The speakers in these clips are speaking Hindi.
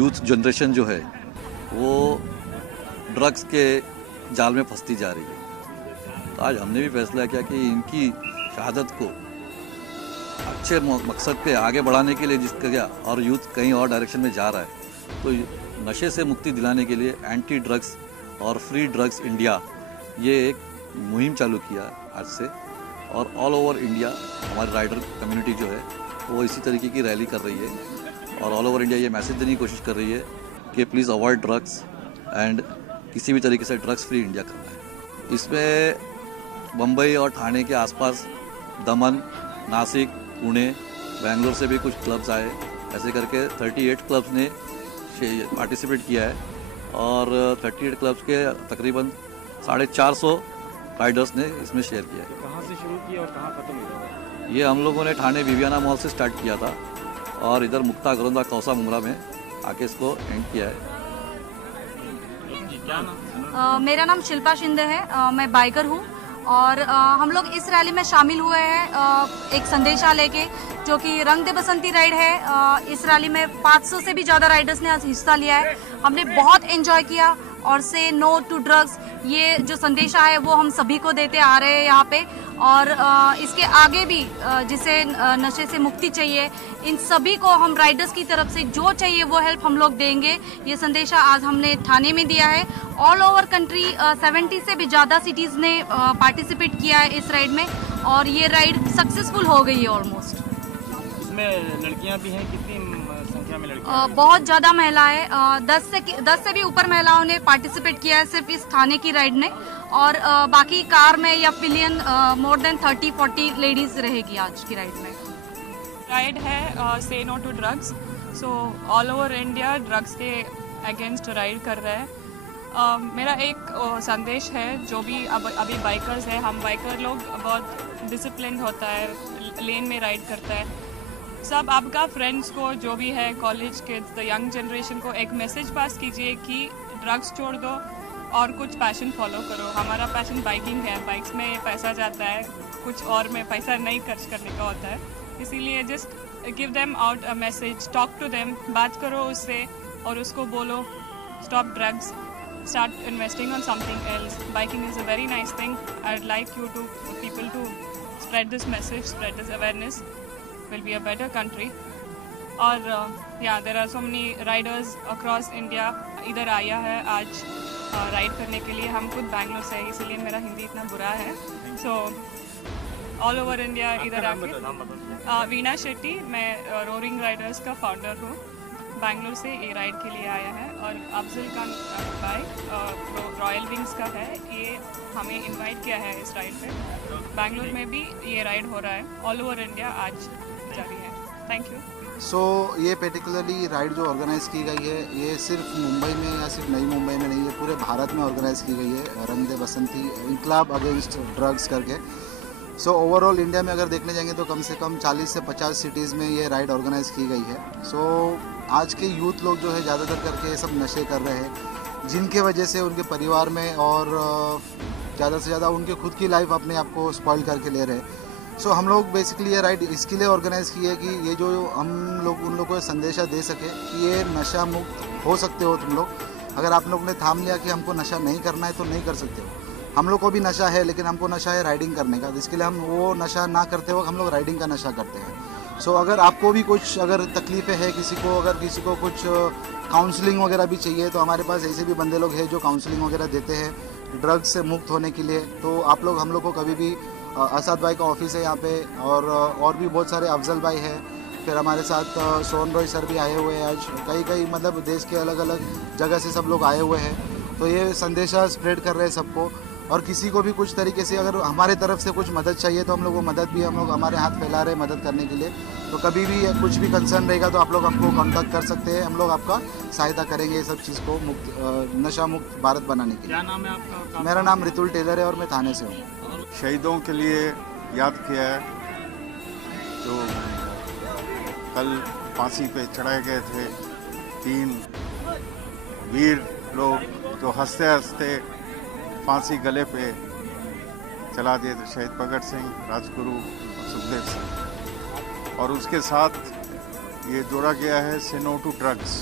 यूथ जनरेशन जो है वो ड्रग्स के जाल में फंसती जा रही है। तो आज हमने भी फैसला किया कि इनकी शहादत को अच्छे मकसद पे आगे बढ़ाने के लिए जिसका क्या और यूथ कहीं और डायरेक्शन में जा रहा है, तो नशे से मुक्ति दिलाने के लिए एंटी ड्रग्स और फ्री ड्रग्स इंडिया ये एक मुहिम चालू किया आज से। और ऑल ओवर इंडिया हमारी राइडर कम्युनिटी जो है वो इसी तरीके की रैली कर रही है और ऑल ओवर इंडिया ये मैसेज देने की कोशिश कर रही है कि प्लीज़ अवॉइड ड्रग्स एंड किसी भी तरीके से ड्रग्स फ्री इंडिया करना है। इसमें मुंबई और ठाणे के आसपास दमन, नासिक, पुणे, बेंगलोर से भी कुछ क्लब्स आए। ऐसे करके 38 क्लब्स ने पार्टिसिपेट किया है और 38 क्लब्स के तकरीबन 450 राइडर्स ने इसमें शेयर किया है। कहाँ से शुरू किया और कहाँ खत्म हुआ? ये हम लोगों ने ठाणे विवियाना मॉल से स्टार्ट किया था और इधर मुक्ता, गरोंदा, कौसा, मुंब्रा में आके इसको एंड किया है। क्या नाम? मेरा नाम शिल्पा शिंदे है, मैं बाइकर हूँ और हम लोग इस रैली में शामिल हुए हैं एक संदेशा लेके, जो कि रंग दे बसंती राइड है। इस रैली में 500 से भी ज़्यादा राइडर्स ने आज हिस्सा लिया है। हमने बहुत एंजॉय किया और से नो टू ड्रग्स ये जो संदेशा है वो हम सभी को देते आ रहे हैं यहाँ पे। और इसके आगे भी जिसे नशे से मुक्ति चाहिए, इन सभी को हम राइडर्स की तरफ से जो चाहिए वो हेल्प हम लोग देंगे। ये संदेशा आज हमने ठाणे में दिया है। ऑल ओवर कंट्री 70 से भी ज़्यादा सिटीज़ ने पार्टिसिपेट किया है इस राइड में और ये राइड सक्सेसफुल हो गई है ऑलमोस्ट। इसमें लड़कियां भी हैं, कितनी संख्या में लड़कियां? बहुत ज़्यादा महिलाएं, 10 से भी ऊपर महिलाओं ने पार्टिसिपेट किया है सिर्फ इस ठाणे की राइड में। और बाकी कार में या पिलियन मोर देन 30-40 लेडीज रहेगी आज की राइड में। राइड है से no to drugs, so all over India drugs के अगेंस्ट राइड कर रहा है। मेरा एक संदेश है, जो भी अभी बाइकर्स है, हम बाइकर लोग बहुत डिसिप्लिन होता है, लेन में राइड करता है। सब आपका फ्रेंड्स को जो भी है, कॉलेज के यंग जनरेशन को एक मैसेज पास कीजिए कि ड्रग्स छोड़ दो और कुछ पैशन फॉलो करो। हमारा पैशन बाइकिंग है, बाइक्स में पैसा जाता है, कुछ और में पैसा नहीं खर्च करने का होता है। इसीलिए just give them out a message, talk to them, बात करो उससे और उसको बोलो stop drugs, start investing on something else. Biking is a very nice thing. I'd like you to people to spread this message, spread this awareness. Will be a better country. और yeah, there are so many riders across India. इधर आया है आज राइड करने के लिए। हम खुद बैंगलोर से, इसीलिए मेरा हिंदी इतना बुरा है। So all over India इधर आके वीणा शेट्टी, मैं रोरिंग राइडर्स का फाउंडर हूँ। बैंगलोर से ये राइड के लिए आया है और Afzal Khan bike royal wings का है, ये हमें इनवाइट किया है इस राइड पे। बैंगलोर में भी ये राइड हो रहा है, ऑल ओवर इंडिया आज जारी है। Thank you. सो ये पर्टिकुलरली राइड जो ऑर्गेनाइज़ की गई है, ये सिर्फ मुंबई में या सिर्फ नई मुंबई में नहीं है, पूरे भारत में ऑर्गेनाइज़ की गई है। रंग दे बसंती इंकलाब अगेंस्ट ड्रग्स करके। सो ओवरऑल इंडिया में अगर देखने जाएंगे तो कम से कम 40 से 50 सिटीज़ में ये राइड ऑर्गेनाइज़ की गई है। सो आज के यूथ लोग जो है ज़्यादातर करके सब नशे कर रहे हैं, जिनके वजह से उनके परिवार में और ज़्यादा से ज़्यादा उनके खुद की लाइफ अपने आप को स्पॉइल करके ले रहे हैं। सो हम लोग बेसिकली ये राइड इसके लिए ऑर्गेनाइज़ की है कि ये जो हम लोग उन लोगों को संदेशा दे सके कि ये नशा मुक्त हो सकते हो तुम लोग। अगर आप लोग ने थाम लिया कि हमको नशा नहीं करना है तो नहीं कर सकते हो। हम लोग को भी नशा है, लेकिन हमको नशा है राइडिंग करने का, इसके लिए हम वो नशा ना करते वक्त हम लोग राइडिंग का नशा करते हैं। सो अगर आपको भी कुछ अगर तकलीफ़ें है, अगर किसी को कुछ काउंसलिंग वगैरह भी चाहिए, तो हमारे पास ऐसे भी बंदे लोग हैं जो काउंसलिंग वगैरह देते हैं ड्रग्स से मुक्त होने के लिए। तो आप लोग हम लोग को कभी भी असद भाई का ऑफिस है यहाँ पे, और भी बहुत सारे अफजल भाई है, फिर हमारे साथ सोन रॉय सर भी आए हुए हैं आज। कई मतलब देश के अलग अलग जगह से सब लोग आए हुए हैं। तो ये संदेशा स्प्रेड कर रहे हैं सबको। और किसी को भी कुछ तरीके से अगर हमारे तरफ से कुछ मदद चाहिए तो हम लोग वो मदद भी हम लोग हमारे हाथ फैला रहे हैं मदद करने के लिए। तो कभी भी कुछ भी कंसर्न रहेगा तो आप लोग हमको कांटेक्ट कर सकते हैं, हम लोग आपका सहायता करेंगे ये सब चीज़ को नशा मुक्त भारत बनाने के लिए। क्या नाम है आपका? मेरा नाम रितुल टेलर है और मैं थाने से हूँ। शहीदों के लिए याद किया है जो कल फांसी पे चढ़ाए गए थे, 3 वीर लोग जो हंसते हंसते फांसी गले पे चला दिए थे, शहीद भगत सिंह, राजगुरु और सुखदेव सिंह। और उसके साथ ये जोड़ा गया है से नो टू ड्रग्स।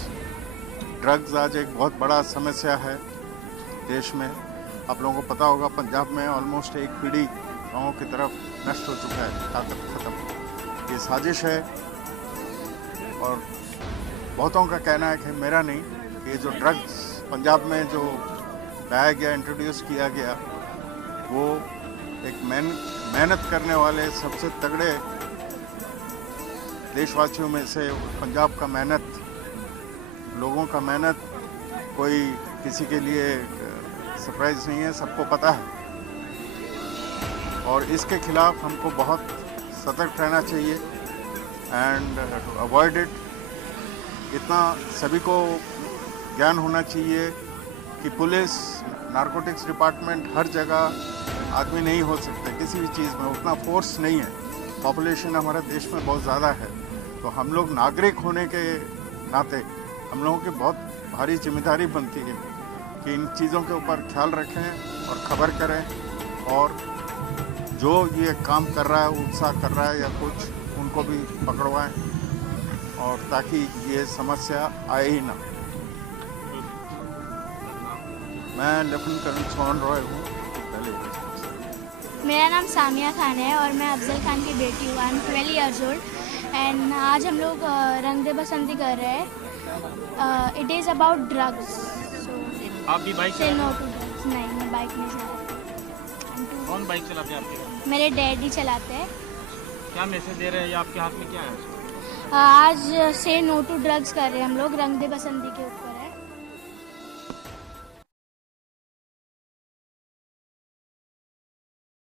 ड्रग्स आज एक बहुत बड़ा समस्या है देश में। आप लोगों को पता होगा पंजाब में ऑलमोस्ट एक पीढ़ी गाँव की तरफ नष्ट हो चुका है, ताकत खत्म। ये साजिश है और बहुतों का कहना है कि मेरा नहीं, कि ये जो ड्रग्स पंजाब में जो लाया गया, इंट्रोड्यूस किया गया, वो एक मेहनत करने वाले सबसे तगड़े देशवासियों में से पंजाब का मेहनत, लोगों का मेहनत कोई किसी के लिए सरप्राइज नहीं है, सबको पता है। और इसके खिलाफ हमको बहुत सतर्क रहना चाहिए एंड टू अवॉइड इट। इतना सभी को ज्ञान होना चाहिए कि पुलिस, नारकोटिक्स डिपार्टमेंट हर जगह आदमी नहीं हो सकते, किसी भी चीज़ में उतना फोर्स नहीं है। पॉपुलेशन हमारे देश में बहुत ज़्यादा है, तो हम लोग नागरिक होने के नाते हम लोगों की बहुत भारी जिम्मेदारी बनती है कि इन चीज़ों के ऊपर ख्याल रखें और खबर करें, और जो ये काम कर रहा है, उत्साह कर रहा है या कुछ, उनको भी पकड़वाएं, और ताकि ये समस्या आए ही ना। मैं लेफ्टिनेंट कर्नल सोहन रॉय हूँ। मेरा नाम सामिया खान है और मैं अफजल खान की बेटी हूँ। I am 12 years old and आज हम लोग रंग दे बसंती कर रहे हैं। It is about drugs. आप भी बाइक से नो टू ड्रग्स। नहीं, मैं बाइक नहीं चलाती। कौन बाइक चलाते हैं आपके? मेरे डैडी चलाते हैं। क्या मैसेज दे रहे हैं या आपके हाथ में क्या है? आज से नो टू ड्रग्स कर रहे हैं हम लोग रंग दे बसंती के ऊपर।